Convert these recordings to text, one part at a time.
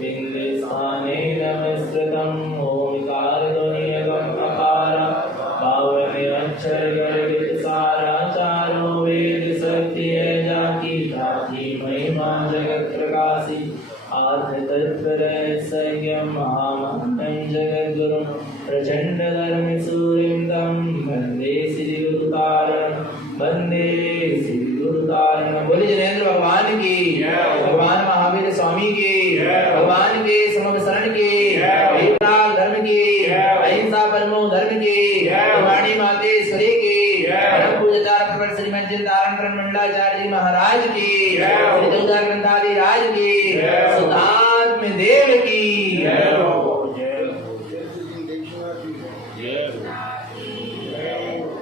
बिंदुसानेन मिश्रितम् ओंकारध्वनिगम अकार बावनेऽक्षरगणितसाराचारो वेद सत्य जाकी ताकी महिमा जगत प्रकाशी आद्य तत्परसंयम महामंडं जगद्गुरुं प्रचंड धर्म सूर्यं तं वंदे श्री गुरुतारण वंदे श्री गुरुतारण। बोले जनेन्द्र भगवान की, भगवान महावीर स्वामी की, भगवान के समस्त शरण की, वेदांत धर्म की, अहिंसा परमो धर्म की, वाणी मातेश्वरी की, परम पूज्यतार प्रवर श्रीमद जिंदारण मंडलाचार्य जी महाराज की, श्री तुलसीदास ग्रंथादि राज की, सुधात्म देव की।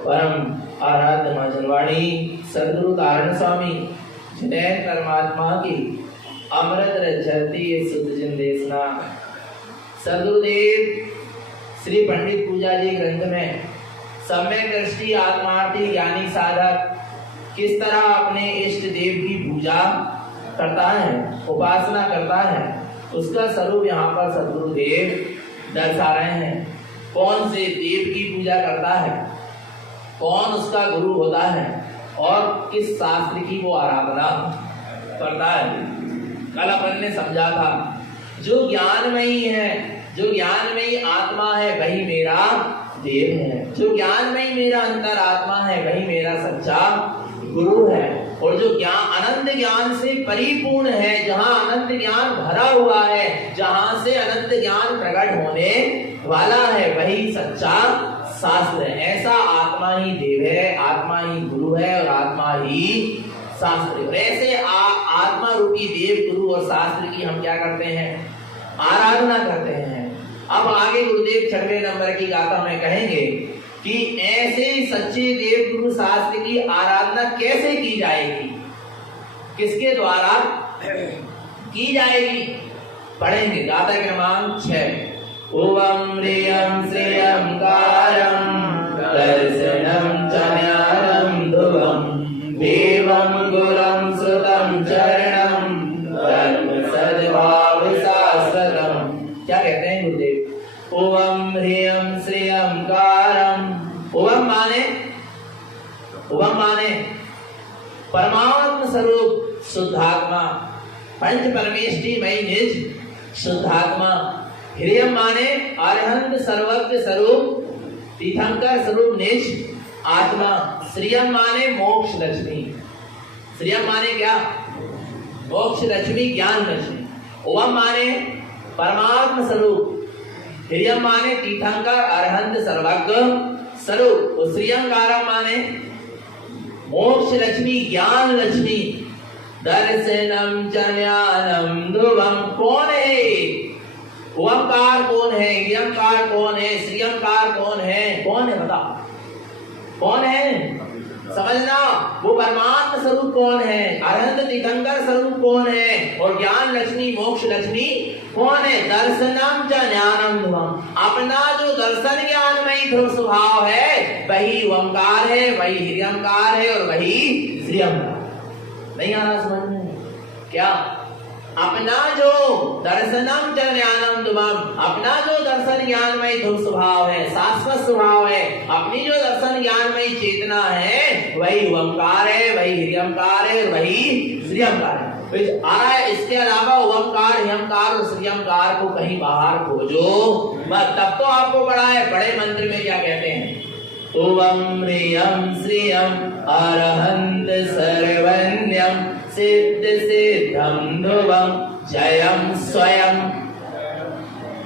परम आराध्य मां जनवाणी सद्गुरु तारण स्वामी जैन परमात्मा की अमृत रचती सुध जिन देशना। सद्गुरुदेव श्री पंडित पूजा जी ग्रंथ में सम्यक दृष्टि आत्मार्थी ज्ञानी साधक किस तरह अपने इष्ट देव की पूजा करता है, उपासना करता है, उसका स्वरूप यहाँ पर सद्गुरुदेव दर्शा रहे हैं। कौन से देव की पूजा करता है, कौन उसका गुरु होता है और किस शास्त्र की वो आराधना करता है। कल अपन ने समझा था जो ज्ञानमयी है, जो ज्ञानमयी आत्मा है वही मेरा देव है, जो ज्ञानमयी मेरा अंतर आत्मा है वही मेरा सच्चा गुरु है। और जो ज्ञान अनंत ज्ञान से परिपूर्ण है, जहाँ अनंत ज्ञान भरा हुआ है, जहाँ से अनंत ज्ञान प्रकट होने वाला है वही सच्चा शास्त्र है। ऐसा आत्मा ही देव है, आत्मा ही गुरु है और आत्मा ही शास्त्र है। ऐसे आत्मा रूपी देव गुरु और शास्त्र की हम क्या करते हैं, आराधना करते हैं। अब आगे गुरुदेव 6वें नंबर की गाथा में कहेंगे कि ऐसे सच्चे देव गुरु शास्त्र की आराधना कैसे की जाएगी, किसके द्वारा की जाएगी, पढ़ेंगे। गाथा क्रमांक 6। ओम ह्रीं श्रीं कारं दर्शनं च ज्ञानं ध्रुवं देवं गुरुं श्रुतं चरणं धर्म सद्भाव शाश्वतम्। क्या कहते हैं गुरुदेव? ओम ह्रीं श्रीं कारं। ओम माने परमात्म स्वरूप शुद्धात्मा, पंच परमेष्टि मई निज शुद्धात्मा। ह्रीं माने अरहंत सर्वज्ञ स्वरूप तीर्थंकर स्वरूप निज आत्मा। श्रीयं माने मोक्ष लक्ष्मी। श्रीयं माने क्या? मोक्ष लक्ष्मी, ज्ञान लक्ष्मी। ओम माने परमात्म स्वरूप, ह्रीं माने तीर्थंकर अरहंत सर्वज्ञ स्वरूप, और श्रीयं कारं माने मोक्ष लक्ष्मी, ज्ञान लक्ष्मी। दर्शनम च ज्ञानम ध्रुवम। कौन है ओंकार? कौन है ह्रींकार? कौन है श्रींकार? कौन है? कौन है बता, कौन है? समझना, वो परमात्म स्वरूप कौन है, अरहंत तीर्थंकर स्वरूप कौन है, और ज्ञान लक्ष्मी मोक्ष लक्ष्मी कौन है? दर्शनम च ज्ञानम ध्रुवम। अपना जो दर्शन ज्ञानमयी ध्रुव स्वभाव है वही ओंकार है, वही ह्रींकार है और वही श्रींकार। नहीं आ रहा समझ में? क्या अपना जो दर्शनम च ज्ञानम ध्रुवम, अपना जो दर्शन ज्ञानमय ध्रुव स्वभाव है, शाश्वत स्वभाव है, अपनी जो दर्शन ज्ञानमयी चेतना है वही ओंकार है, वही ह्रींकार है, वही श्रींकार है। आ रहा है। इसके अलावा ओंकार, ह्रींकार और श्रींकार को कहीं बाहर खोजो मत, तब तो आपको पढ़ा है। बड़े मंत्र में क्या कहते हैं? ओम ह्रीं श्रीं अरहंत सर्वज्ञं सिद्ध सिद्धं ध्रुवं जयं स्वयं।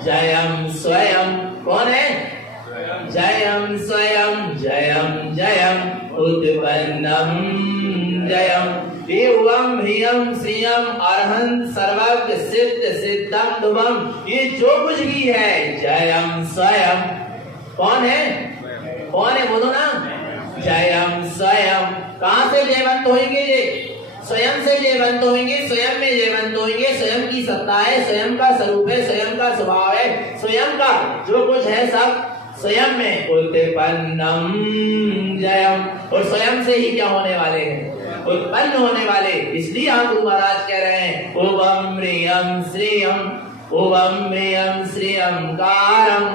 जयं स्वयं कौन है? जयं स्वयं जयं जयं उत्पन्नं जयं। ओम ह्रीं श्रीं अरहंत सर्वज्ञ सिद्ध सिद्धं ध्रुवं, ये जो कुछ भी है जयं स्वयं। कौन है? कौन है? बोलो ना। जयं स्वयं। कहां से जयवंत होंगे? ये स्वयं से जयवंत होंगे, स्वयं में जयवंत होंगे। स्वयं की सत्ता है, स्वयं का स्वरूप है, स्वयं का स्वभाव है, स्वयं का जो कुछ है सब स्वयं में। उत्पन्नम जयम, और स्वयं से ही क्या होने वाले हैं? उत्पन्न होने वाले। इसलिए हम गुरु महाराज कह रहे हैं ओम ह्रीं श्रीं ओम ह्रियम श्रियम कारम,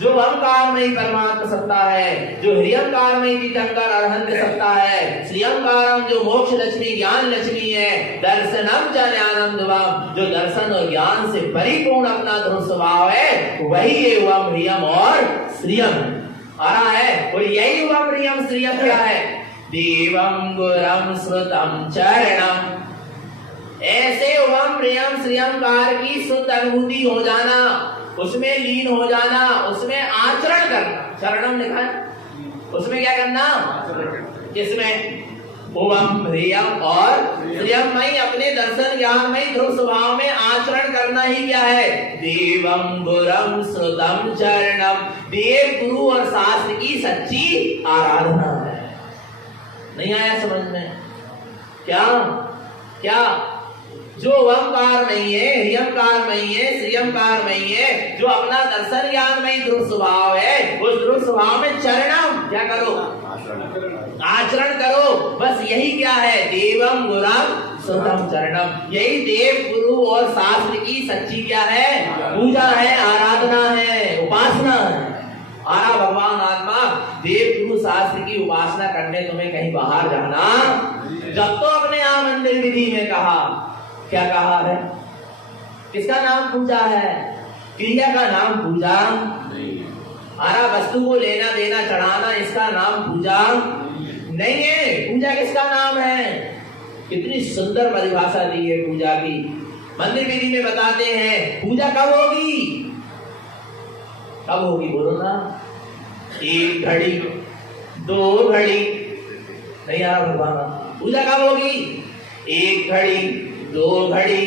जो ओंकारमयी परमात्मा सत्ता है, जो ह्रियंकारमयी तीर्थंकर अरहंत सत्ता है, श्रियंकारम जो मोक्ष लक्ष्मी ज्ञान लक्ष्मी है, दर्शनम च ज्ञानम ध्रुवम जो दर्शन और ज्ञान से परिपूर्ण अपना ध्रुव स्वभाव है, वही ये ओम ह्रियम और श्रियम आ रहा है। और यही ओम ह्रियम श्रियम क्या है? देवम गुरम श्रुतम चरणम, ऐसे ओम ह्रियम श्रियंकार की शुद्ध अनुभूति हो जाना, उसमें लीन हो जाना, उसमें आचरण करना। चरणम लिखा है, उसमें क्या करना? किसमें? ओम ह्रियम और श्रियमयी अपने दर्शन ज्ञानमयी ध्रुव स्वभाव में आचरण करना ही क्या है? देवम गुरम श्रुतम चरणम, देव गुरु और शास्त्र की सच्ची आराधना है। नहीं आया समझ में? क्या क्या जो ओंकारमयी है, ह्रियंकारमयी है, श्रियंकारमयी है, जो अपना दर्शन ज्ञानमयी ध्रुव स्वभाव है, उस ध्रुव स्वभाव में चरणम क्या करो? आचरण करो। बस यही क्या है? देवम गुरम श्रुतम चरणम, यही देव गुरु और शास्त्र की सच्ची क्या है? पूजा है, आराधना है, उपासना है। आरा भगवान आत्मा देव गुरु शास्त्र की उपासना करने तुम्हें कहीं बाहर जाना, जब तो अपने यहाँ मंदिर विधि में कहा, क्या कहा है? किसका नाम पूजा है? क्रिया का नाम पूजा आरा, वस्तु को लेना देना चढ़ाना, इसका नाम पूजा नहीं है। पूजा किसका नाम है? कितनी सुंदर परिभाषा दी है पूजा की। मंदिर विधि में बताते हैं पूजा कब होगी? कब होगी बोलो ना? 1 घड़ी 2 घड़ी नहीं आ रहा भगवान। पूजा कब होगी? 1 घड़ी 2 घड़ी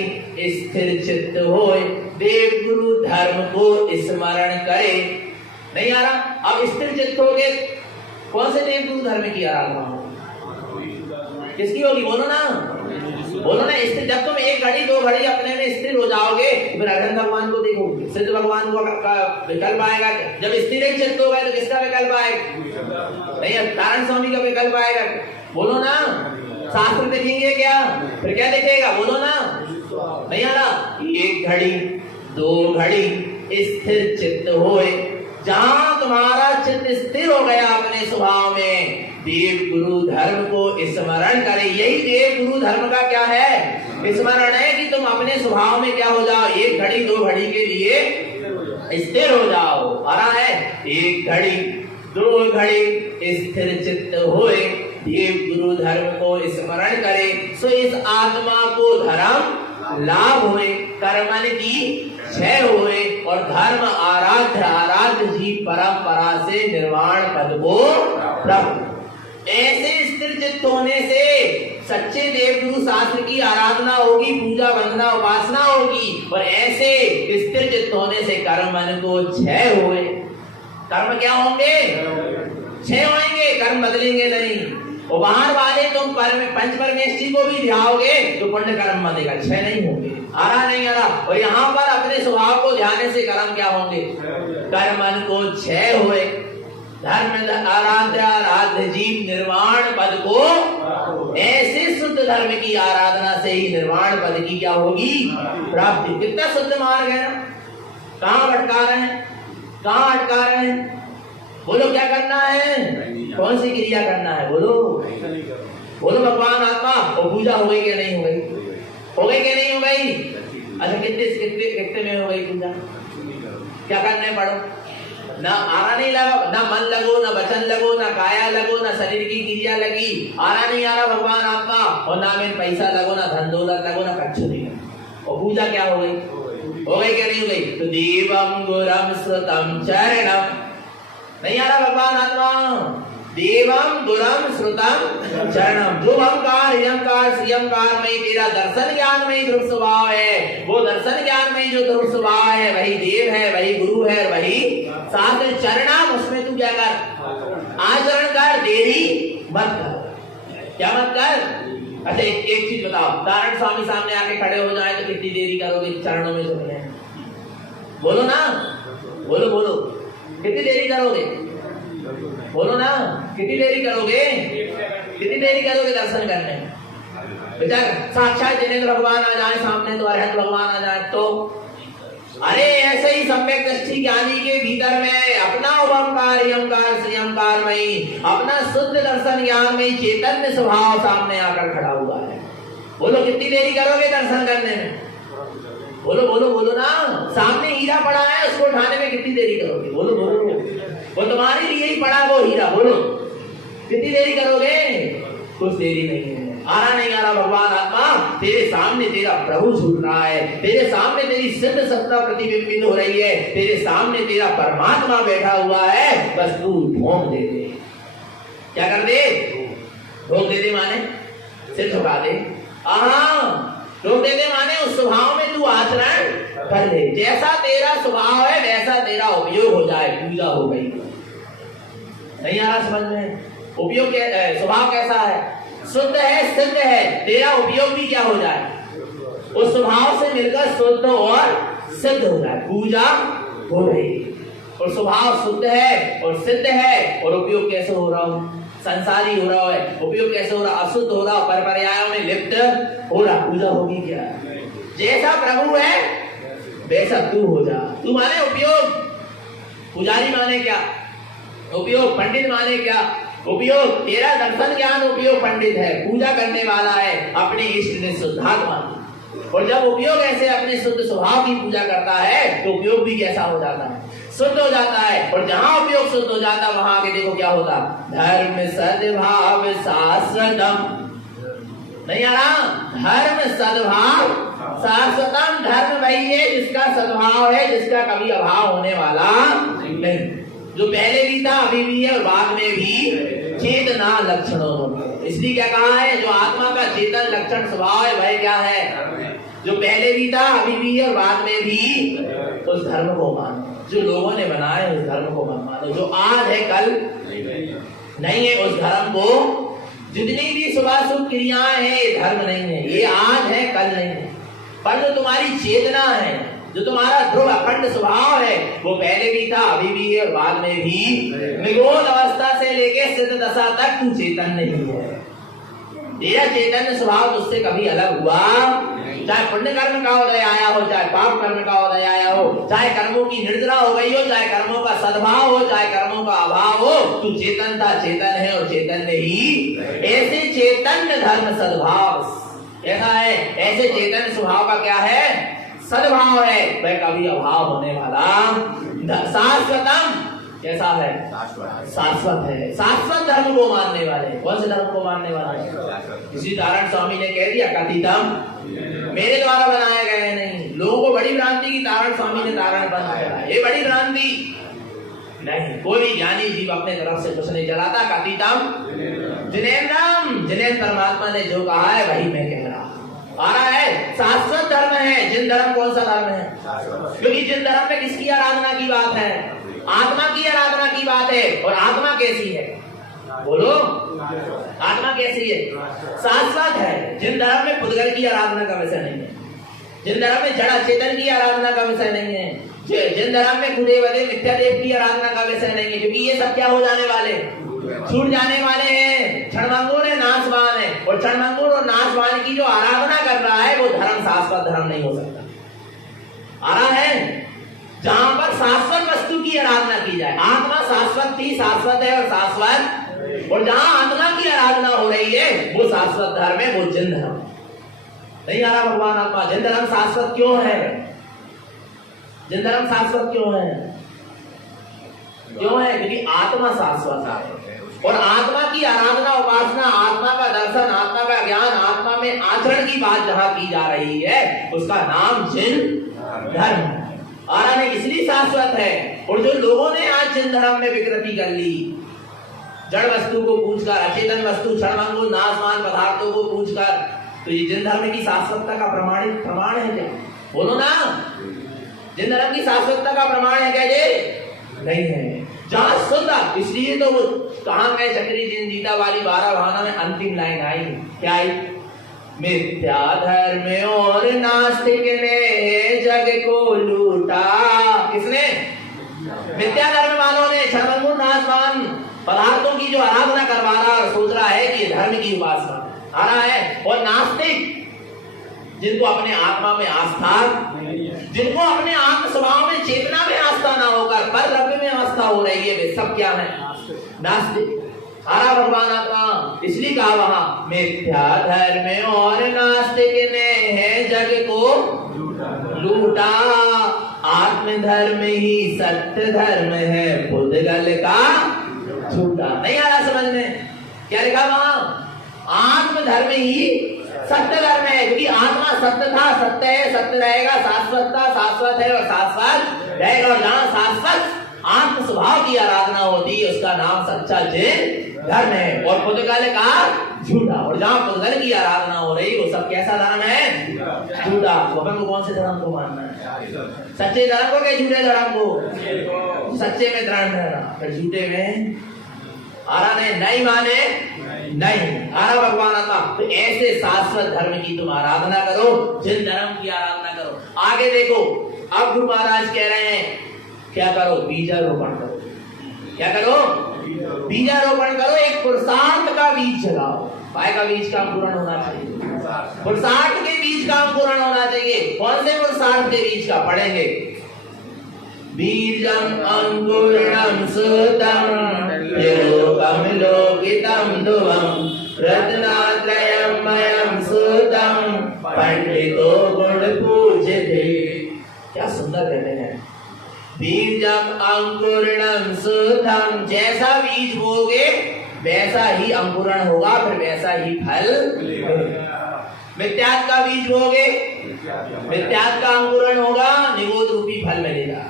स्थिर चित्त होए, देव गुरु धर्म को स्मरण करे। नहीं आ रहा? अब स्थिर चित्त हो गए, कौन से देव गुरु धर्म की आराधना हो? किसकी होगी बोलो ना? बोलो ना। स्थिर, जब तुम 1 घड़ी 2 घड़ी अपने में स्थिर हो जाओगे, फिर अरहंत भगवान को देखोगे, सिद्ध भगवान का विकल्प आएगा। जब स्थिर एक चित्त हो गए तो किसका विकल्प आएगा? नहीं, नारायण स्वामी का विकल्प आएगा। बोलो ना। शास्त्र देखेंगे क्या? फिर क्या देखेगा बोलो ना? नहीं आ रहा? 1 घड़ी 2 घड़ी स्थिर चित्त होए, जहां तुम्हारा चित्त स्थिर हो गया अपने स्वभाव में, देव गुरु धर्म को स्मरण करे। यही देव गुरु धर्म का क्या है? स्मरण है कि तुम अपने स्वभाव में क्या हो जाओ? 1 घड़ी 2 घड़ी के लिए स्थिर हो जाओ। आ रहा है? 1 घड़ी 2 घड़ी स्थिर चित्त होए, देव गुरु धर्म को स्मरण करे, सो इस आत्मा को धर्म लाभ हुए, कर्मन की क्षय हुए, और धर्म आराध्य आराध्य जी परंपरा से निर्वाण पद को प्राप्त। ऐसे स्थिर चित्त होने से सच्चे देव गुरु शास्त्र की आराधना होगी, पूजा वंदना उपासना होगी। और ऐसे स्थिर चित्त होने से कर्म मन को क्षय हुए। कर्म क्या होंगे? क्षय होंगे, कर्म बदलेंगे नहीं। और बाहर वाले तुम पंच परमेष्ठी को भी ध्याओगे तो पुण्य कर्म बनेगा, क्षय नहीं होंगे। आ रहा नहीं आ रहा? और यहाँ पर अपने स्वभाव को ध्यान से कर्म क्या होंगे? कर्म मन को क्षय हुए, धर्म आराध्य आराध्य जीव निर्वाण पद को, ऐसे शुद्ध धर्म की आराधना से ही निर्वाण पद की क्या होगी? प्राप्ति। कितना शुद्ध मार्ग है ना? कहाँ भटका रहे हैं? कहाँ अटका रहे हैं? बोलो क्या करना है? कौन सी क्रिया करना है? बोलो बोलो भगवान आत्मा। और पूजा हो गई क्या नहीं हो गई? हो गई क्या नहीं हो गई? अच्छा, कितने में हो गई पूजा? क्या करने पड़ो? ना आरा नहीं लगा, ना मन लगो, ना वचन लगो, ना काया लगो, ना शरीर की क्रिया लगी, आरा नहीं आ रहा भगवान आत्मा। और ना में पैसा लगो, ना धन दौलत लगो, ना कच्छु नहीं। और पूजा क्या हो गई? हो गई क्या नहीं हो गई? तो देवम गुरम श्रुतम चरणम, नहीं आ रहा भगवान आत्मा? देवम गुरम श्रुतम चरणम, जो ओंकार ह्रियंकार श्रियंकार में तेरा दर्शन ज्ञान में ध्रुव स्वभाव है, वो दर्शन ज्ञान में जो ध्रुव स्वभाव है वही देव है, वही गुरु है, वही शास्त्र। चरणम, उसमें तू क्या कर? आचरण कर, देरी मत कर। क्या मत कर? अच्छा, एक चीज बताओ, नारायण स्वामी सामने आके खड़े हो जाए तो कितनी देरी करोगे चरणों में झुकने? बोलो ना, बोलो बोलो, कितनी देरी करोगे? बोलो ना, कितनी देरी करोगे? कितनी देरी करोगे दर्शन करने? बेचार साक्षात जिनेंद्र भगवान आ जाए सामने, तो अरहंत भगवान आ जाए तो अरे ऐसे ही सम्यक दृष्टि ज्ञानी के भीतर में अपना ओंकार यमकार श्रीयंकारमयी अपना शुद्ध दर्शन ज्ञानमयी चैतन्य स्वभाव सामने आकर खड़ा हुआ है। बोलो कितनी देरी करोगे दर्शन करने में? बोलो बोलो बोलो ना। सामने हीरा पड़ा है, उसको उठाने में कितनी देरी करोगे? बोलो बोलो। वो तुम्हारे लिए ही पड़ा वो हीरा, बोलो कितनी देरी करोगे? कुछ देरी नहीं है। आ रहा नहीं आ रहा भगवान आत्मा तेरे सामने तेरा प्रभु झूठ रहा है, तेरे सामने तेरी सिद्ध सत्ता प्रतिबिंबित हो रही है, तेरे सामने तेरा परमात्मा बैठा हुआ है, बस तू ढोंक दे दे। क्या कर दे? ढोंक दे दे माने सिर झुका दे। ढोंक दे दे माने उस स्वभाव में तू आचरण कर ले। जैसा तेरा स्वभाव है वैसा तेरा उपयोग हो जाए। पूजा हो गई। नहीं आ रहा समझ में? उपयोग स्वभाव कैसा है? शुद्ध है, सिद्ध है, तेरा उपयोग भी क्या हो जाए? उस स्वभाव से मिलकर शुद्ध और सिद्ध हो जाए। पूजा हो रही और स्वभाव शुद्ध है और सिद्ध है और उपयोग कैसे हो रहा हो? संसारी हो रहा है। उपयोग कैसे हो रहा? अशुद्ध हो रहा, पर पर्यायों में लिप्त हो रहा। पूजा होगी क्या? जैसा प्रभु है वैसा तू हो जा। तू माने उपयोग। पुजारी माने क्या? उपयोग। पंडित माने क्या? उपयोग। तेरा दर्शन ज्ञान उपयोग पंडित है, पूजा करने वाला है अपने इष्ट ने शुद्धात्मा। और जब उपयोग ऐसे अपने शुद्ध स्वभाव की पूजा करता है तो उपयोग भी कैसा हो जाता है? शुद्ध हो जाता है। और जहां उपयोग शुद्ध हो जाता है वहां आगे देखो क्या होता? धर्म सद्भाव शाश्वतम। नहीं आ रहा? धर्म सद्भाव शाश्वतम। धर्म वही है जिसका सद्भाव है, जिसका कभी अभाव होने वाला नहीं, जो पहले भी था अभी भी है और बाद में भी चेतना लक्षणों। इसलिए क्या कहा है? जो आत्मा का चेतन लक्षण स्वभाव है वह क्या है? जो पहले भी था अभी भी है और बाद में भी, उस धर्म को मानो। जो लोगों ने बनाया उस धर्म को मत मानो। जो आज है कल नहीं है, उस धर्म को। जितनी भी शुभाशुभ क्रियाएं हैं ये धर्म नहीं है, ये आज है कल नहीं है। पर जो तुम्हारी चेतना है, जो तुम्हारा ध्रुव अखंड स्वभाव है, वो पहले भी था अभी भी है और बाद में भी। निगोध अवस्था से लेके सिद्ध दशा तक तू चेतन नहीं है। तेरा चैतन्य स्वभाव तुझसे कभी अलग हुआ? चाहे पुण्य कर्म का उदय आया हो, चाहे पाप कर्म का उदय आया हो, चाहे कर्मों की निर्जरा हो गई हो, चाहे कर्मों का सद्भाव हो, चाहे कर्मों का अभाव हो, तू चेतन था, चेतन है और चेतन ही। ऐसे चैतन्य धर्म सद्भाव ऐसा है, ऐसे चेतन स्वभाव का क्या है? सद्भाव है, वह कभी अभाव होने वाला। शाश्वतम कैसा है? शाश्वत है। शाश्वत धर्म को मानने वाले। कौन से धर्म को मानने वाले? इसी कारण स्वामी ने कह दिया कथितम, मेरे द्वारा बनाए गए नहीं। लोगों को बड़ी भ्रांति की तारण स्वामी ने तारण बंद करा। ये बड़ी भ्रांति नहीं, कोई भी ज्ञानी जीव अपने तरफ से कुछ नहीं चलाता। कथितम जिनेन्द्रम, जिनेन्द्र परमात्मा ने जो कहा है वही मैं कह रहा। आ रहा है शाश्वत धर्म है। जिन धर्म कौन सा धर्म है? क्योंकि जिन धर्म में किसकी आराधना की बात है? आत्मा की आराधना की बात है। और आत्मा कैसी है? बोलो आत्मा कैसी है? शाश्वत है। जिन धर्म में पुद्गल की आराधना का विषय नहीं है, जिन धर्म में जड़ा चेतन की आराधना का विषय नहीं है, जिन धर्म में खुदे बदे मिथ्यादेव की आराधना का विषय नहीं है, क्योंकि ये सब क्या हो जाने वाले? छूट जाने वाले हैं। क्षणभंगुर है, नाशवान है। और क्षणभंगुर और नाशवान की जो आराधना कर रहा है वो धर्म शाश्वत धर्म नहीं हो सकता। आ रहा है जहां पर शाश्वत वस्तु की आराधना की जाए। आत्मा शाश्वत थी, शाश्वत है और शाश्वत। और जहां आत्मा की आराधना हो रही है वो शाश्वत धर्म है, वो जिन धर्म नहीं। आ रहा भगवान आत्मा। जिन धर्म शाश्वत क्यों है? जिन धर्म शाश्वत क्यों है? क्यों है? क्योंकि आत्मा शाश्वत है। और आत्मा की आराधना, उपासना, आत्मा का दर्शन, आत्मा का ज्ञान, आत्मा में आचरण की बात जहां की जा रही है उसका नाम जिन धर्म है। आरा ने इसलिए शाश्वत है। और जो लोगों ने आज जिन धर्म में विकृति कर ली, जड़ वस्तु को पूछकर, अचेतन वस्तु, क्षणभंगुर नाशवान पदार्थों को पूछकर, तो ये जिन धर्म की शाश्वतता का प्रमाण है क्या? बोलो ना। जिन धर्म की शाश्वतता का प्रमाण है क्या ये? नहीं है। जहां शुद्ध, इसलिए तो वो कहां गए चक्री जिन जीता वाली 12 भावना में अंतिम लाइन आई। क्या आई? मिथ्या धर्म और नास्तिक ने जग को लूटा। किसने? मिथ्या धर्म वालों ने, क्षणभंगुर नाशवान पदार्थों की जो आराधना करवा रहा और सोच रहा है कि धर्म की उपासना आ रहा है। और नास्तिक जिनको अपने आत्मा में आस्था, जिनको अपने आत्म स्वभाव में चेतना में आस्था ना होकर पर रब में आस्था हो रही है, वे सब क्या है? नास्तिक। सारा भगवान आत्मा, इसलिए कहा वहां मिथ्या धर्म और नास्तिक ने है जग को लूटा, आत्म धर्म ही सत्य धर्म है, पुद्गल का झूठा। नहीं आ रहा समझ में? क्या लिखा वहां? आत्म धर्म ही सत्य धर्म है, क्योंकि आत्मा सत्य था, सत्य है, सत्य रहेगा, शाश्वत था, शाश्वत है और शाश्वत रहेगा। और जहाँ शाश्वत आत्म स्वभाव की आराधना होती है उसका नाम सच्चा जिन धर्म है, और पुद्गल का झूठा। और जहाँ पुद्गल की आराधना हो रही वो सब कैसा धर्म है? झूठा। तो अपन को कौन से धर्म को मानना है? सच्चे धर्म को क्या झूठे धर्म को? सच्चे में धर्म है, फिर झूठे में आरा ने नहीं माने नहीं। आरा भगवान आता तो ऐसे शाश्वत धर्म की तुम आराधना करो, जिन धर्म की आराधना करो। आगे देखो, अब गुरु महाराज कह रहे हैं क्या करो? बीजारोपण करो। क्या करो? बीजारोपण करो। एक पुरुषार्थ का बीज लगाओ। काय का बीज का अंकुरण होना चाहिए? पुरुषार्थ के बीज का अंकुरण होना चाहिए। कौन से पुरुषार्थ के बीज का? पढ़ेंगे। बीजम अंकुरणं सुतम योगम लोकितम ध्रुवम रत्नात्रयमयं सुतम पंडितो गुण पूज्यते। क्या सुंदर कहते हैं। बीजम अंकुरणं सुतम, जैसा बीज बोगे वैसा ही अंकुरण होगा, फिर वैसा ही फल। मिथ्यात्व का बीज बोगे, मिथ्यात्व का अंकुरण होगा, निगोद रूपी फल मिलेगा।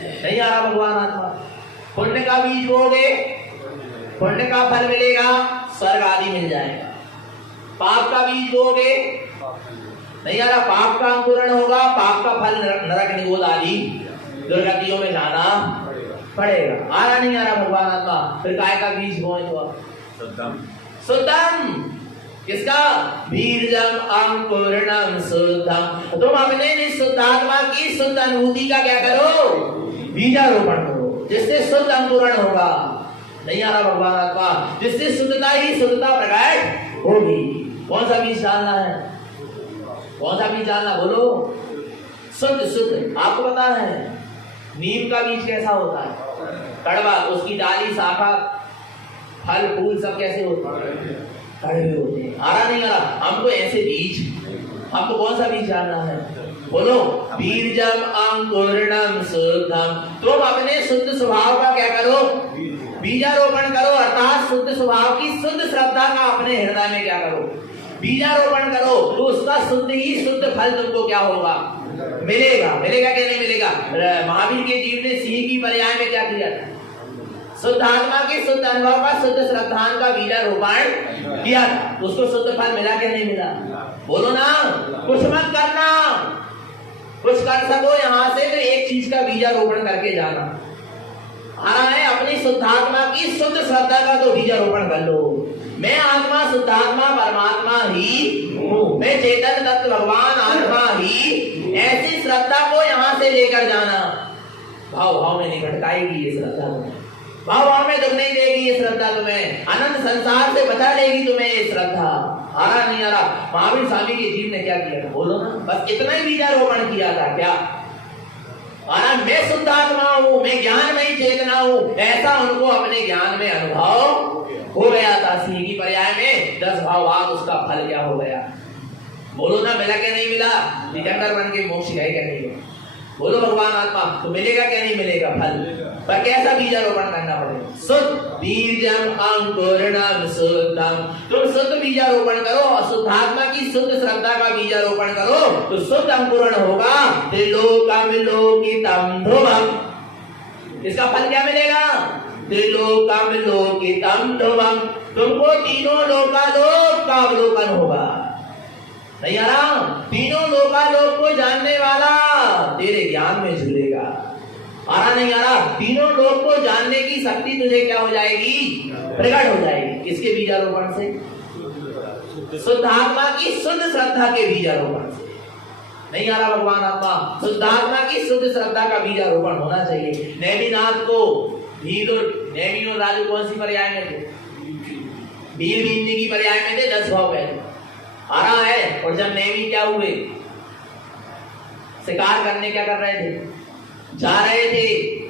नहीं आ रहा भगवान आत्मा? पुण्य का बीज बोगे, पुण्य का फल मिलेगा, स्वर्ग आदि मिल जाएगा। पाप का बीज बोगे, नहीं आ रहा, पाप का अंकुरण होगा, पाप का फल नरक निगोद आदि दुर्गतियों में जाना पड़ेगा। आ रहा नहीं आ रहा भगवान आत्मा? फिर काय का बीज बोए तो शुद्धम, किसका? बीजम अंकुरणं शुद्धम। तुम अपने निःशुद्ध आत्मा की शुद्ध अनुभूति का क्या करो? बीजारोपण करो, जिससे शुद्ध अंकुरण होगा। नहीं आ रहा भगवान आत्मा? जिससे शुद्धता ही शुद्धता प्रकट होगी। कौन सा बीज डालना है? कौन सा बीज डालना? बोलो। शुद्ध शुद्ध आपको पता है। नीम का बीज कैसा होता है? कड़वा। उसकी डाली, शाखा, फल, फूल सब कैसे होते हैं? कड़वे होते हैं। आ रहा नहीं आ रहा? हमको ऐसे बीज, हमको कौन सा बीज डालना है? बोलो। बीजम अंकुरणं शुद्धम। तुम अपने शुद्ध स्वभाव का क्या करो? बीजारोपण करो, अर्थात शुद्ध स्वभाव की शुद्ध श्रद्धा का अपने हृदय में क्या करो? बीजारोपण करो, तो उसका शुद्ध ही शुद्ध फल तुमको क्या होगा? मिलेगा। मिलेगा क्या नहीं मिलेगा? महावीर के जीव ने सिंह की पर्याय में क्या किया था? शुद्ध आत्मा के शुद्ध अनुभव का शुद्ध श्रद्धान का बीजारोपण किया था, उसको शुद्ध फल मिला क्या नहीं मिला? बोलो ना। कुछ मत करना, कुछ कर सको यहाँ से तो एक चीज का बीजारोपण करके जाना। आ रहा है अपनी शुद्ध आत्मा की शुद्ध श्रद्धा का तो बीजारोपण कर लो। मैं आत्मा, शुद्ध आत्मा, परमात्मा ही हूँ, मैं चेतन तत्व भगवान आत्मा ही। ऐसी श्रद्धा को यहाँ से लेकर जाना। भाव भाव में नहीं भटकाएगी ये श्रद्धा तुम्हें, भाव भाव में दुख नहीं देगी ये श्रद्धा तुम्हें, अनंत संसार से बचा लेगी तुम्हें ये श्रद्धा। आ रहा नहीं आ रहा? महावीर स्वामी के जीव ने क्या किया? बोलो ना। बस इतना ही बीजारोपण किया था। क्या? मैं शुद्ध आत्मा हूँ, मैं ज्ञान में ही चेतना हूँ, ऐसा उनको अपने ज्ञान में अनुभव हो गया था। सिंह की पर्याय में 10 भाव बाद उसका फल क्या हो गया? बोलो ना। मिला क्या नहीं मिला? दिगंबर बन के मोक्ष गए क्या नहीं? बोलो भगवान आत्मा। तो मिलेगा क्या नहीं मिलेगा फल? पर कैसा बीजारोपण करना पड़ेगा? शुद्ध बीजम अंकुरणं शुद्धम। तुम शुद्ध बीजारोपण करो, अशुद्ध आत्मा की शुद्ध श्रद्धा का बीजारोपण करो तो शुद्ध अंकुरण होगा। त्रिलोकम लोकितम ध्रुवम। इसका फल क्या मिलेगा? त्रिलोकम लोकितम ध्रुवम। तुमको तीनों लोकालोक का अवलोकन होगा। नहीं आ रहा? तीनों लोकालोक को जानने वाला तेरे ज्ञान में झूलेगा। आ रहा नहीं आ रहा? तीनों लोक को जानने की शक्ति तुझे क्या हो जाएगी? प्रकट हो जाएगी। किसके बीजारोपण से? शुद्ध आत्मा की शुद्ध श्रद्धा के बीजारोपण से। नहीं आ रहा भगवान आत्मा? शुद्ध आत्मा की शुद्ध श्रद्धा का बीजारोपण होना चाहिए। नेमिनाथ को नेमी और राजू कौन सी पर्याय में थे? भील भीमनी की पर्याय में थे। 10 भाव पहले आ रहा है। और जब नेमी क्या हुए, शिकार करने क्या कर रहे थे, जा रहे थे,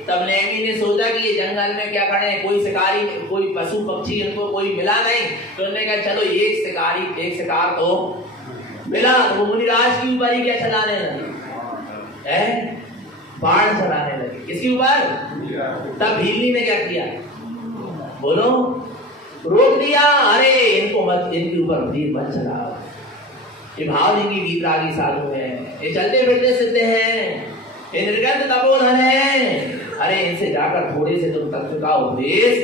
तब नेमी ने सोचा कि ये जंगल में क्या करें, कोई शिकारी, कोई पशु पक्षी इनको कोई मिला नहीं, तो उन्होंने कहा चलो एक शिकार तो मिला। तो वो मुनिराज के ऊपर ही क्या चलाने लगे, बाण चलाने लगे। किसके ऊपर? तब भीलनी ने क्या किया, बोलो, रोक दिया। अरे इनको मत, इनके ऊपर तीर मत चलाओ, ये भाव जी की वीतरागी साधु है, ये चलते फिरते सिद्ध हैं, ये निर्गत तपोधन है। अरे इनसे जाकर थोड़े से तुम तत्व का उपदेश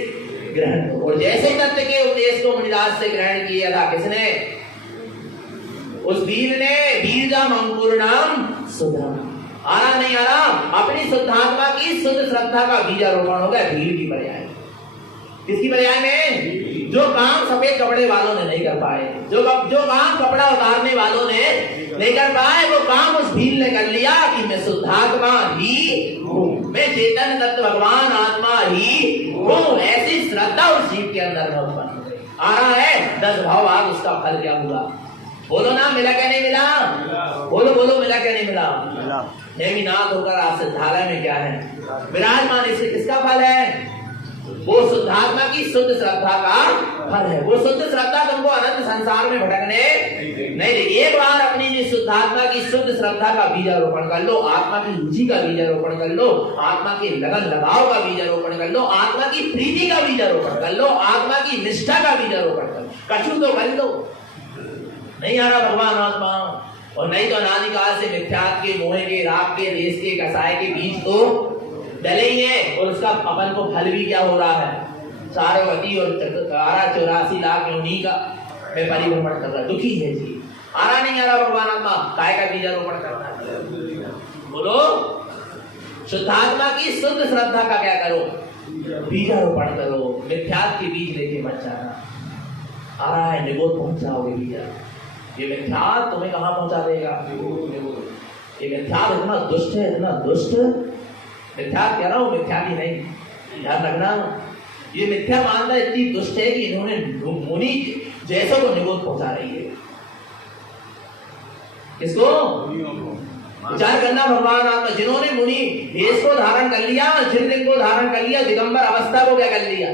ग्रहण करो। और जैसे तत्व के उपदेश को मुनिराज से ग्रहण किया था, किसने? उस भील ने। बीजम अंकुरणाम सुधा, आ रहा नहीं आ रहा, अपनी शुद्धात्मा की शुद्ध श्रद्धा का बीजारोपण हो गया भील की पर्याय। किसकी पर्याय में? जो काम सफेद कपड़े वालों ने नहीं कर पाए, जो काम कपड़ा उतारने वालों ने नहीं कर पाए, वो काम उस भील ने कर लिया कि मैं शुद्धात्मा ही हूँ, मैं चेतन तत्व भगवान आत्मा ही हूँ। ऐसी श्रद्धा उस जीव के अंदर में उत्पन्न हो गई। आ रहा है 10 भाव, आज उसका फल क्या हुआ? बोलो ना, मिला क्या नहीं मिला? बोलो बोलो, मिला क्या नहीं मिला? नेमिनाथ होकर आज सिद्धालय में क्या है विराजमान, इससे किसका फल है? वो शुद्धात्मा की शुद्ध श्रद्धा का फल है। वो शुद्ध श्रद्धा तुमको अनंत संसार में भटकने नहीं देगी। एक बार अपनी शुद्धात्मा की शुद्ध श्रद्धा का बीजारोपण कर लो, आत्मा की रुचि का बीजारोपण कर लो, आत्मा के लगन लगाव का बीजारोपण कर लो, आत्मा की प्रीति का बीजारोपण कर लो, आत्मा की निष्ठा का बीजारोपण कर लो। कछु तो कर लो। नहीं आ रहा भगवान आत्मा, और नहीं तो अनादिकाल से मिथ्यात्व के, मोह के, राग के, देश के, कसाय के बीज तो डले ही है। और उसका अपन को फल भी क्या हो रहा है? सारवती और 84 लाख योनि का मैं परिभ्रमण कर रहा, दुखी है जी। आ रहा नहीं आ रहा भगवान आत्मा, काय का बीजारोपण करना है? बोलो, शुद्धात्मा की शुद्ध श्रद्धा का क्या करो? बीजारोपण करो। मिथ्यात्व के बीज लेके मत जाना। आ रहा है निगोद पहुंच जाओगे बीजा। ये मिथ्यात्व तुम्हें कहां पहुंचा देगा? ये मिथ्यात्व इतना दुष्ट है, इतना दुष्ट। मिथ्यात्व कह रहा हूं, मिथ्या भी नहीं, ध्यान रखना। ये मिथ्या मानना इतनी दुष्ट है कि इन्होंने मुनि जैसों को निगोद पहुंचा रही है। किसको? विचार करना भगवान आत्मा, जिन्होंने मुनि भेष को धारण कर लिया, शिवलिंग को धारण कर लिया, दिगंबर अवस्था को क्या कर लिया?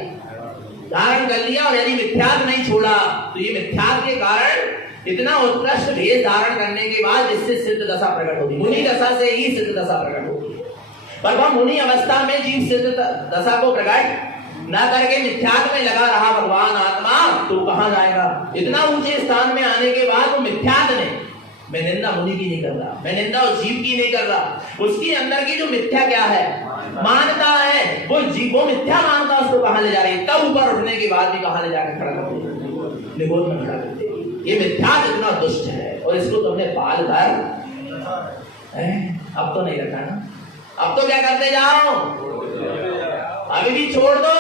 धारण कर लिया। और यदि मिथ्यात्व नहीं छोड़ा, तो ये मिथ्यात्व के कारण इतना उत्कृष्ट भेष धारण करने के बाद जिससे सिद्ध दशा प्रकट होगी, मुनि दशा से ही सिद्ध दशा प्रकट होगी। पर वह मुनि अवस्था में जीव सिद्ध दशा को प्रकट न करके मिथ्यात्व में लगा रहा भगवान आत्मा, तो कहां जाएगा? इतना ऊंचे स्थान में आने के बाद वो मिथ्यात्व ने, मैं निंदा मुनि की नहीं कर रहा, मैं निंदा उस जीव की नहीं कर रहा, उसकी अंदर की जो मिथ्या क्या है, मानता है, वो जीव, वो मिथ्या मानता, उसको कहां ले जा रही है? तब ऊपर उठने के बाद भी कहां ले जाकर खड़ा कर देगी? निगोद में खड़ा कर देगी। ये मिथ्यात्व इतना दुष्ट है, और इसको तुमने पाल कर अब तो नहीं रखा ना, अब तो क्या करते जाओ? अभी भी छोड़ दो।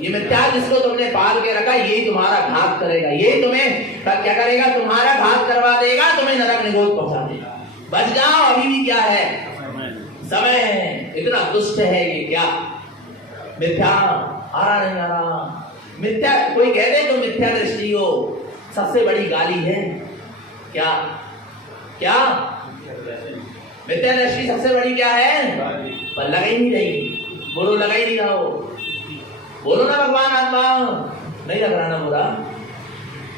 ये मिथ्या जिसको तुमने पाल के रखा, यही तुम्हारा घात करेगा, यही तुम्हें क्या करेगा? तुम्हारा घात करवा देगा, तुम्हें नरक निगोद पहुंचा देगा। बच जाओ, अभी भी क्या है? समय है। इतना दुष्ट है ये क्या? मिथ्या आ रहा नहीं आ रहा? मिथ्या कोई कहते तो मिथ्या दृष्टि हो सबसे बड़ी गाली है क्या? क्या मिथ्या दृष्टि सबसे बड़ी क्या है? पर लगा ही नहीं रही। बोलो, लगा ही नहीं रहा हो। बोलो ना भगवान आत्मा, नहीं लग रहा ना बुरा।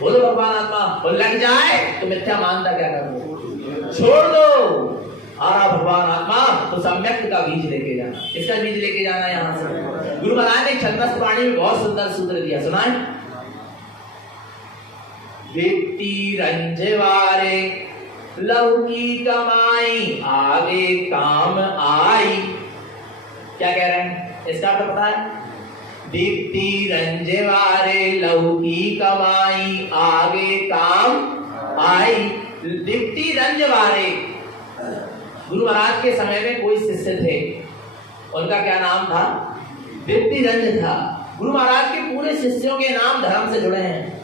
बोलो भगवान आत्मा, और लग जाए तो मिथ्या मानता क्या करो? छोड़ दो। आ रहा भगवान आत्मा, तो सम्यक का बीज लेके जाना। किसका बीज लेके जाना? यहाँ से गुरु महाराज ने छंदस वाणी में बहुत सुंदर सूत्र दिया, सुनाए? बेटी रंजवारे लौकी कमाई, आगे काम आई। क्या कह रहे हैं? इसका तो पता है? दीप्ति रंजवारे लौकी कमाई, आगे काम आई। दीप्ति रंजवारे, गुरु महाराज के समय में कोई शिष्य थे, उनका क्या नाम था? दीप्ति रंज था। गुरु महाराज के पूरे शिष्यों के नाम धर्म से जुड़े हैं।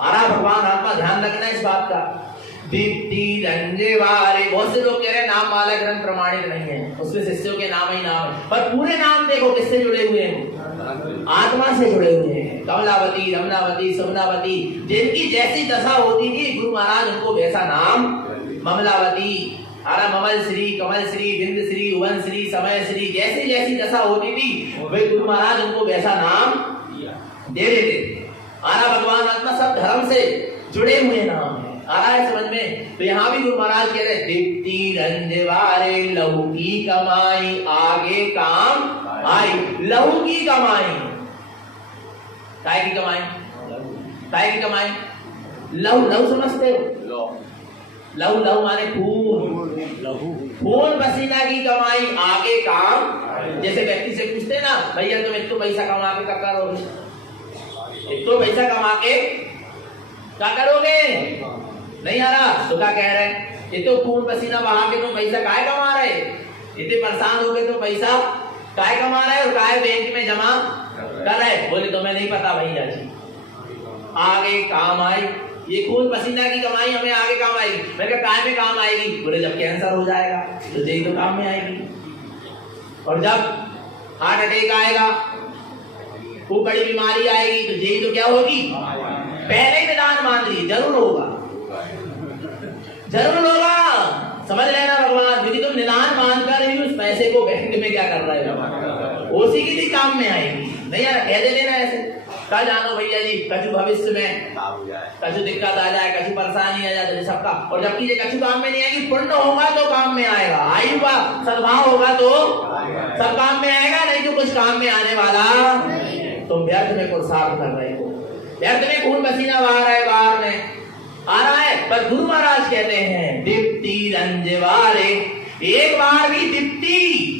आ रहा भगवान आत्मा, ध्यान रखना इस बात का। दीप्ति रंजवारे। बहुत से लोग कह रहे हैं नाम वाला ग्रंथ प्रमाणित नहीं है, उसमें शिष्यों के नाम ही नाम है, पर पूरे नाम देखो किससे जुड़े हुए हैं, आत्मा से जुड़े हुए हैं। कमलावती, रमनावती, सुमनावती, जिनकी जैसी दशा होती थी गुरु महाराज उनको वैसा नाम, ममलावती, ममल श्री, कमल श्री, बिंद श्री, उवन श्री, समय श्री, जैसी जैसी दशा होती थी वे गुरु महाराज उनको वैसा नाम दे देते। भगवान आत्मा सब धर्म से जुड़े हुए नाम है। आ रहा है समझ में? तो यहाँ भी गुरु महाराज कह रहे दीप्ति रंजवारे लहू की कमाई आगे काम आई। लहू की कमाई, काय की कमाई, काय की कमाई, लहू, लहू समझते हो? लहू, लहू माने खून, खून पसीना की कमाई आगे काम। जैसे व्यक्ति से पूछते ना, भैया तुम एक तो पैसा कमा के क्या करोगे, एक तो पैसा कमा के क्या करोगे, नहीं आ रहा तो क्या कह रहे हैं, ये तो खून पसीना बहा के तुम पैसा काय कमा रहे, इतने परेशान हो गए तो पैसा काय कमा रहे और काय बैंक में जमा कर रहे। बोले तुम्हें नहीं पता भैया जी, आगे काम आई, ये खून पसीना की कमाई हमें आगे काम आएगी। मैं कहा काय में काम आएगी? बोले जब कैंसर हो जाएगा तो यही तो काम में आएगी, और जब हार्ट अटैक आएगा, खूब बड़ी बीमारी आएगी तो यही तो क्या होगी, पहले ही निदान मान ली, जरूर होगा, जरूर होगा। समझ लेना भगवान, क्योंकि तुम निदान मानकर ही उस पैसे को बैंक में क्या कर रहे हो, उसी की भी काम में आएगी। नहीं यार कह दे लेना ऐसे, कल जानो भैया जी कछु भविष्य में कछु दिक्कत आ जाए, कछु परेशानी आ जाए सबका, और जबकि ये कछु काम में नहीं आएगी, पुण्य होगा तो काम में आएगा, आयु का सद्भाव होगा तो सब काम में आएगा, नहीं तो कुछ काम में आने वाला। तुम व्यर्थ में पुरुषार्थ कर रहे हो, व्यर्थ में खून पसीना बहा रहा है, बाहर में आ रहा है। पर गुरु महाराज कहते हैं दीप्ति रंजवारे, एक बार भी दीप्ति,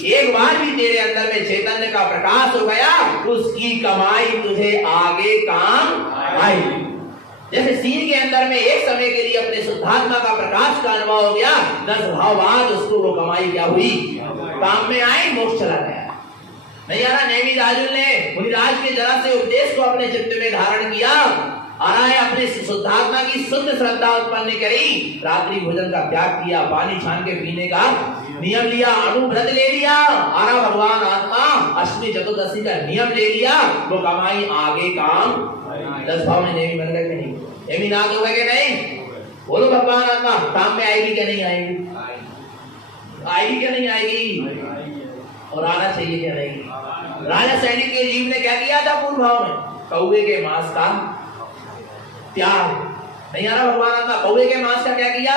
एक बार भी तेरे अंदर में चैतन्य का प्रकाश हो गया, उसकी कमाई तुझे आगे काम आई। जैसे सीन के अंदर में एक समय के लिए अपने शुद्धात्मा का प्रकाश का अनुभव हो गया, 10 भाव बाद उसको वो कमाई क्या हुई, काम में आई, मोक्ष चला गया। नहीं आ रहा, नेमी राजुल ने मुनिराज के जरा से उपदेश को अपने चित्त में धारण किया, आ रहा है, अपने शुद्धात्मा की शुद्ध श्रद्धा उत्पन्न करी, रात्रि भोजन का त्याग किया, पानी छान के पीने का नियम लिया, अणुव्रत ले लिया, आ रहा भगवान आत्मा अष्टमी चतुर्दशी का नियम ले लिया, वो कमाई आगे काम 10 भाव में नेमी बन गए कि नहीं, नेमी नाथ हो गए कि नहीं? बोलो भगवान आत्मा काम में आएगी क्या नहीं आएगी, आएगी क्या नहीं आएगी, और आना चाहिए क्या नहीं। राजा सैनिक के जीव ने क्या किया था पूर्व भाव में, कौवे के मांस का त्याग। नहीं आ रहा भगवान आत्मा, कौवे के मांस का क्या किया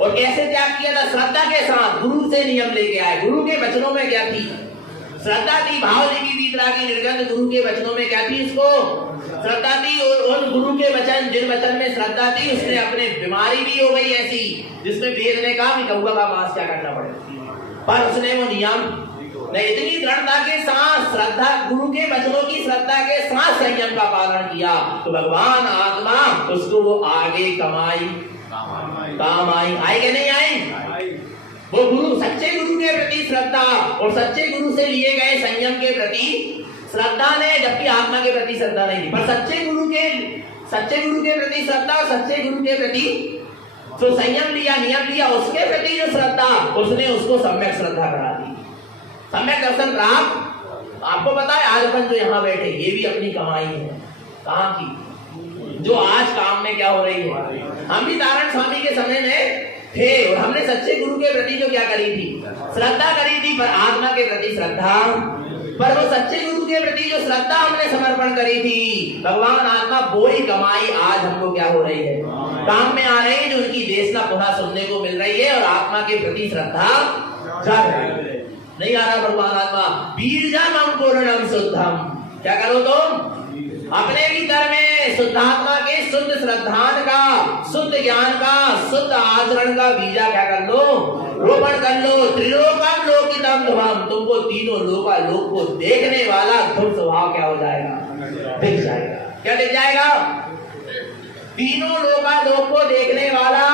और कैसे त्याग किया था, श्रद्धा के साथ, गुरु से नियम लेके आए। गुरु के वचनों में क्या थी, श्रद्धा थी, भाव की बीतरा की निर्गत गुरु के वचनों में क्या थी, इसको श्रद्धा थी, और उन गुरु के वचन, जिन वचन में श्रद्धा थी, उसने अपने बीमारी भी हो गई ऐसी जिसमें वेद ने कहा कौवा का मांस क्या करना पड़ेगा, पर उसने वो नियम ने इतनी दृढ़ता के साथ, श्रद्धा, गुरु के वचनों की श्रद्धा के साथ संयम का पालन किया, तो भगवान आत्मा उसको वो आगे कमाई काम आई, आई कि नहीं आई? वो गुरु, सच्चे गुरु के प्रति श्रद्धा और सच्चे गुरु से लिए गए संयम के प्रति श्रद्धा ने, जबकि आत्मा के प्रति श्रद्धा नहीं थी, पर सच्चे गुरु के प्रति श्रद्धा और सच्चे गुरु के प्रति जो संयम लिया, नियम लिया, उसके प्रति जो श्रद्धा, उसने उसको सम्यक श्रद्धा करा दी, सम्यक दर्शन प्राप्त। आपको पता है आज अपन जो यहाँ बैठे ये भी अपनी कमाई है, कहाँ की, जो आज काम में क्या हो रही है। हम भी नारायण स्वामी के समय में थे और हमने सच्चे गुरु के प्रति जो क्या करी थी, श्रद्धा करी थी, पर आत्मा के प्रति श्रद्धा, पर वो सच्चे गुरु के प्रति जो श्रद्धा हमने समर्पण करी थी, भगवान आत्मा वो ही कमाई आज हमको क्या हो रही है, काम में आ रही है, जो उनकी देशना पुनः सुनने को मिल रही है, और आत्मा के प्रति श्रद्धा जाग रही है। नहीं आ रहा भगवान आत्मा, बीजम पूर्णम शुद्धम, क्या करो तुम अपने भीतर में शुद्धात्मा के शुद्ध श्रद्धान का, शुद्ध ज्ञान का, शुद्ध आचरण का बीजा क्या कर लो, रोपण कर लो। त्रिलोकम लोकितम ध्रुवम, तुमको तीनों लोक को देखने वाला ध्रुव स्वभाव क्या हो जाएगा, दिख जाएगा। क्या दिख जाएगा? तीनों लोक को देखने वाला,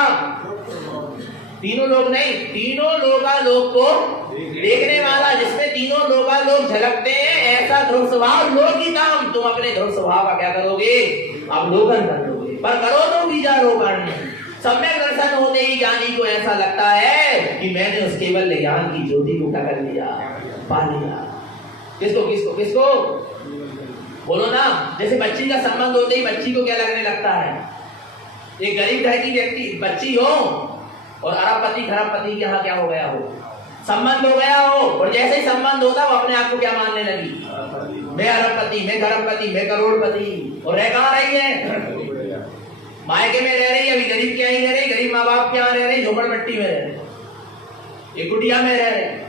तीनों लोग नहीं, तीनों लोक को देखने वाला, जिसमें तीनों लोक झलकते हैं, ऐसा ध्रुव स्वभाव लोकितम, तुम अपने ध्रुव स्वभाव का क्या करोगे, अवलोकन कर लोगे। पर करो तो बीजारोपण, सम्यक दर्शन होते ही ज्ञानी को ऐसा लगता है कि मैंने उस केवल ज्ञान की ज्योति को क्या कर लिया, पा लिया। किसको किसको किसको बोलो ना। जैसे बच्ची का संबंध होते ही बच्ची को क्या लगने लगता है, एक गरीब घर की व्यक्ति बच्ची हो और अरबपति खरबपति के यहाँ क्या हो गया हो, संबंध हो गया हो, और जैसे ही संबंध होता वो अपने आप को क्या मानने लगी, मैं अरबपति, मैं खरबपति, मैं करोड़पति। और रह कहाँ रही है, मायके में रह रही है, अभी गरीब क्या ही रह रही, गरीब माँ बाप क्या रह रही, झोपड़पट्टी में रह रही, एक कुटिया में रह रहे,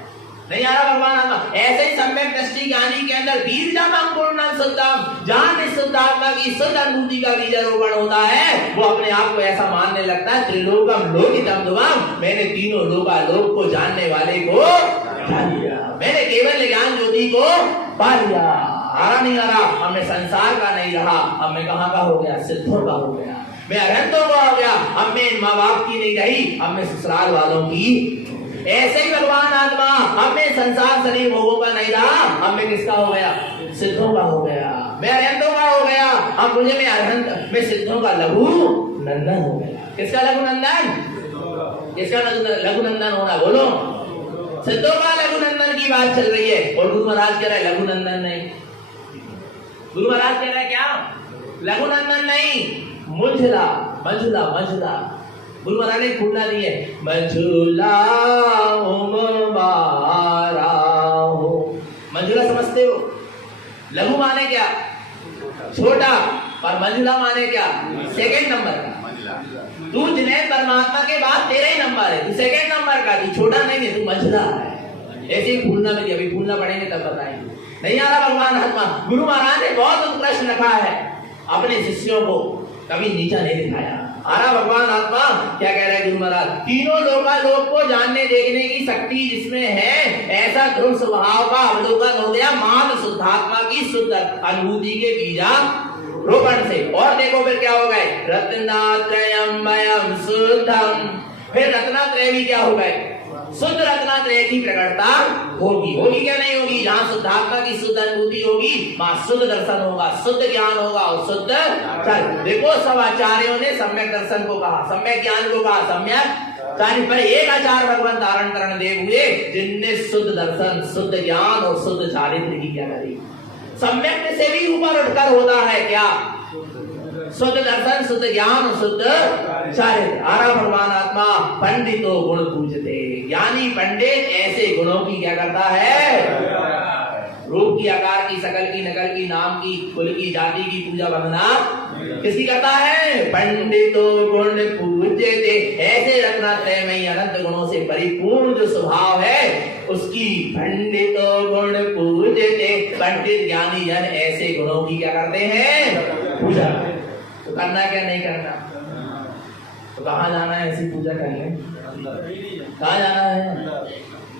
नहीं आ रहा भगवान आत्मा। ऐसे ही सम्यक दृष्टि ज्ञानी के अंदर बीजम पूर्ण शुद्धम, जहां शुद्ध आत्मा की शुद्ध अनुभूति का बीजारोपण होता है, वो अपने आप को ऐसा मानने लगता है, त्रिलोकम लोकितम दुवम, मैंने तीनों लोकालोक को जानने वाले को जान लिया, मैंने केवल ज्ञान ज्योति को पा लिया। आ रहा नहीं आ रहा, अब मैं संसार का नहीं रहा, अब मैं कहाँ का हो गया, सिद्धों का हो गया, मैं अरहंतों का हो गया, अब मैं माँ बाप की नहीं रही, अब मैं ससुराल वालों की। ऐसे ही भगवान आत्मा, अब मैं संसार शरीर भोगों का नहीं रहा, अब मैं किसका हो गया, सिद्धों का हो गया, मैं अरहंतों का हो गया, अब मुझे मैं अरहंत, मैं सिद्धों का लघु नंदन हो गया। किसका लघु नंदन, किसका लघु नंदन होना, बोलो। सिद्धों का लघु नंदन की बात चल रही है, और गुरु महाराज कह रहे हैं लघु नंदन नहीं, गुरु महाराज कह रहे हैं क्या, लघु नंदन नहीं, मुझला मंझुला मंझुला। गुरु महाराज ने खुला दी है, मंझुला मंझुला समझते हो, लघु माने क्या, छोटा, और मंझुला माने क्या, सेकंड नंबर का। तू जिन्हें परमात्मा के बाद तेरा ही नंबर है, तू सेकंड नंबर का, तू छोटा नहीं है, तू मंझुला है। ऐसे ही भूलना में, अभी भूलना पड़ेंगे तब बताएंगे। नहीं आ रहा भगवान आत्मा। गुरु महाराज ने बहुत उत्कृष्ट रखा है, अपने शिष्यों को कभी नीचा नहीं दिखाया। आ रहा भगवान आत्मा क्या कह रहे हैं गुरु महाराज, तीनों लोकालोक को जानने देखने की शक्ति जिसमें है, ऐसा ध्रुव स्वभाव का अवलोकन हो गया मात्र शुद्धात्मा की शुद्ध अनुभूति के बीजा रोपण से। और देखो फिर क्या हो गए, रत्नात्रयमयम शुद्धम, फिर रत्नात्रय भी क्या हो गए, शुद्ध रत्नात्रय की प्रकटता होगी। होगी क्या नहीं होगी, जहां शुद्धात्मा की शुद्ध अनुभूति होगी वहां शुद्ध दर्शन होगा, शुद्ध ज्ञान होगा और शुद्ध। देखो सब आचार्यों ने सम्यक दर्शन को कहा, सम्यक ज्ञान को कहा, सम्यक कार्य, पर एक आचार्य भगवान धारण करण देव हुए जिनने शुद्ध दर्शन, शुद्ध ज्ञान और शुद्ध चारित्र की क्या करी। सम्यक से भी ऊपर उठकर होता है क्या, शुद्ध दर्शन, शुद्ध ज्ञान और शुद्ध चारित्र। आरा भगवान आत्मा पंडितों गुण पूजते, ज्ञानी पंडित ऐसे गुणों की क्या करता है, रूप की, आकार की, शकल की, नकल की, नाम की, कुल की, जाति की पूजा वंदना किसकी करता है, पंडितों गुण पूजते। ऐसे रत्नात्रय में अनंत गुणों से परिपूर्ण जो स्वभाव है उसकी पंडितों गुण पूजते, पंडित ज्ञानी जन ऐसे गुणों की क्या करते हैं, पूजा। तो करना क्या नहीं करना, तो कहाँ जाना है, ऐसी पूजा करने, कहाँ जाना है,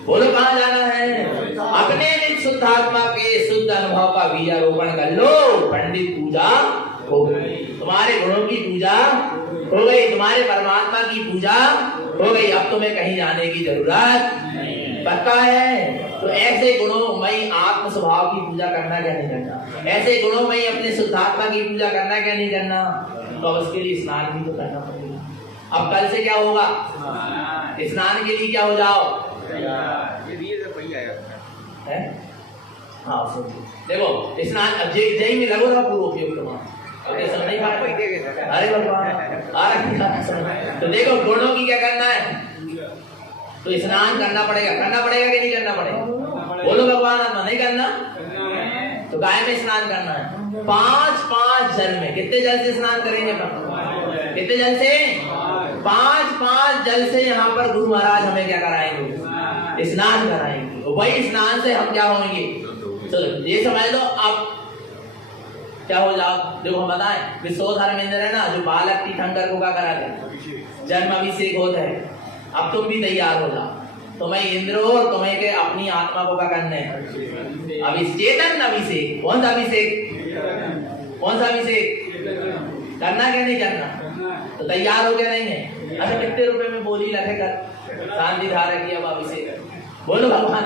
बोलो कहाँ जाना है, अपने शुद्ध आत्मा के शुद्ध अनुभव का बीजारोपण कर लो, पंडित पूजा हो गई, तुम्हारे गुणों की पूजा हो गई, तुम्हारे परमात्मा की पूजा हो गई, अब तुम्हें कहीं जाने की जरूरत पक्का है। तो ऐसे गुणोमयी आत्म स्वभाव की पूजा करना क्या नहीं करना, ऐसे गुणोमयी अपने शुद्धात्मा की पूजा करना क्या नहीं करना, तो अब उसके लिए स्नान भी तो करना पड़ेगा। अब कल से क्या होगा, स्नान के लिए क्या हो जाओ, है हाँ देखो स्नान जय में लगो ना पूर्व उपयोग नहीं अरे भगवान। तो देखो गुणों की क्या करना है, तो स्नान करना पड़ेगा, करना पड़ेगा कि नहीं करना पड़ेगा, बोलो भगवान आत्मा नहीं करना, तो गाय में स्नान करना है, 5 जल में, कितने जल से स्नान करेंगे, कितने जल से, 5 जल से यहाँ पर गुरु महाराज हमें क्या कराएंगे, स्नान कराएंगे, वही स्नान से हम क्या होंगे, चलो ये समझ लो अब क्या हो जाओ। देखो हम बताएं, विश्वधर्मेंद्र है ना जो बालक तीर्थंकर को क्या कराते, जन्म अभिषेक होता है, अब तुम भी तैयार हो जाओ, तुम्हें इंद्र और तुम्हें के अपनी आत्मा को क्या करना है, अभिषेक, अभिषेक, कौन सा अभिषेक, कौन सा अभिषेक करना क्या नहीं करना, तो तैयार हो गया नहीं है। अच्छा कितने रुपए में बोली लगे कर शांति धारा की अब अभिषेक, बोलो भगवान।